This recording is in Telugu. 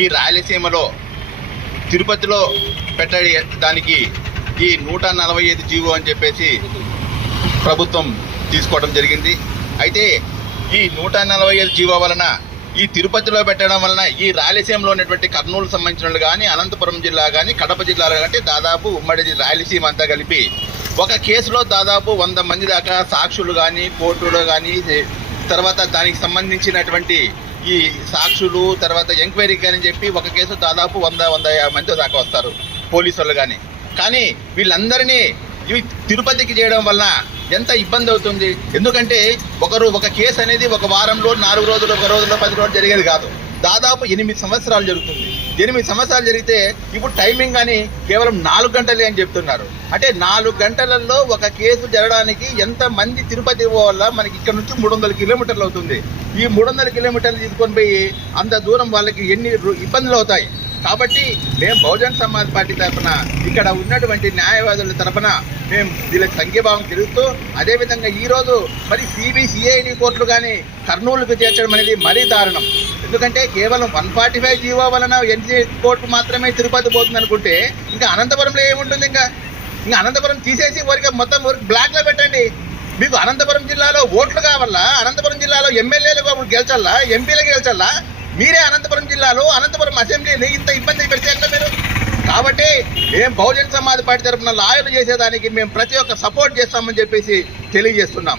ఈ రాయలసీమలో తిరుపతిలో పెట్టడి దానికి ఈ నూట నలభై ఐదు జీవో అని చెప్పేసి ప్రభుత్వం తీసుకోవడం జరిగింది. అయితే ఈ నూట నలభై ఐదు జీవో వలన ఈ తిరుపతిలో పెట్టడం వలన ఈ రాయలసీమలో ఉన్నటువంటి కర్నూలు సంబంధించిన కానీ అనంతపురం జిల్లా కానీ కడప జిల్లాలో కానీ దాదాపు ఉమ్మడి రాయలసీమ అంతా కలిపి ఒక కేసులో దాదాపు వంద మంది దాకా సాక్షులు కానీ కోర్టులో కానీ తర్వాత దానికి సంబంధించినటువంటి ఈ సాక్షులు తర్వాత ఎంక్వైరీ కానీ చెప్పి ఒక కేసు దాదాపు వంద వంద మంది దాకా వస్తారు పోలీసు వాళ్ళు కానీ కానీ వీళ్ళందరినీ ఇవి తిరుపతికి చేయడం వలన ఎంత ఇబ్బంది అవుతుంది? ఎందుకంటే ఒకరు ఒక కేసు అనేది ఒక వారంలో నాలుగు రోజులు ఒక రోజులో పది రోజులు జరిగేది కాదు. దాదాపు ఎనిమిది సంవత్సరాలు జరుగుతుంది. ఎనిమిది సంవత్సరాలు జరిగితే ఇప్పుడు టైమింగ్ అని కేవలం నాలుగు గంటలే అని చెప్తున్నారు. అంటే నాలుగు గంటలలో ఒక కేసు జరగడానికి ఎంత మంది తిరుపతి వల్ల మనకి ఇక్కడ నుంచి మూడు వందల కిలోమీటర్లు అవుతుంది. ఈ మూడు వందల కిలోమీటర్లు తీసుకొని పోయి అంత దూరం వాళ్ళకి ఎన్ని రు- ఇబ్బందులు అవుతాయి? కాబట్టి మేము బహుజన్ సమాజ్ పార్టీ తరఫున ఇక్కడ ఉన్నటువంటి న్యాయవాదుల తరఫున మేము వీళ్ళకి సంఘీభావం తెలుస్తూ అదేవిధంగా ఈరోజు మరి సిబిసిఐడి కోర్టులు కానీ కర్నూలుకు చేర్చడం అనేది మరీ దారుణం. ఎందుకంటే కేవలం వన్ ఫార్టీ ఫైవ్ జీవో వలన ఎన్జీ కోర్టు మాత్రమే తిరుపతి పోతుంది అనుకుంటే ఇంకా అనంతపురంలో ఏముంటుంది ఇంకా? ఇంకా అనంతపురం తీసేసి ఊరికి మొత్తం ఊరికి బ్లాక్లో పెట్టండి. మీకు అనంతపురం జిల్లాలో ఓట్లు కావాలా? అనంతపురం జిల్లాలో ఎమ్మెల్యేలు గెలిచాలా? ఎంపీలు గెలిచాలా? మీరే అనంతపురం జిల్లాలో అనంతపురం అసెంబ్లీని ఇంత ఇబ్బంది పెడితే ఎట్లా మీరు? కాబట్టి మేము బహుజన సమాజ్ పార్టీ తరఫున లాయర్లు చేసేదానికి మేము ప్రతి ఒక్క సపోర్ట్ చేస్తామని చెప్పేసి తెలియజేస్తున్నాం.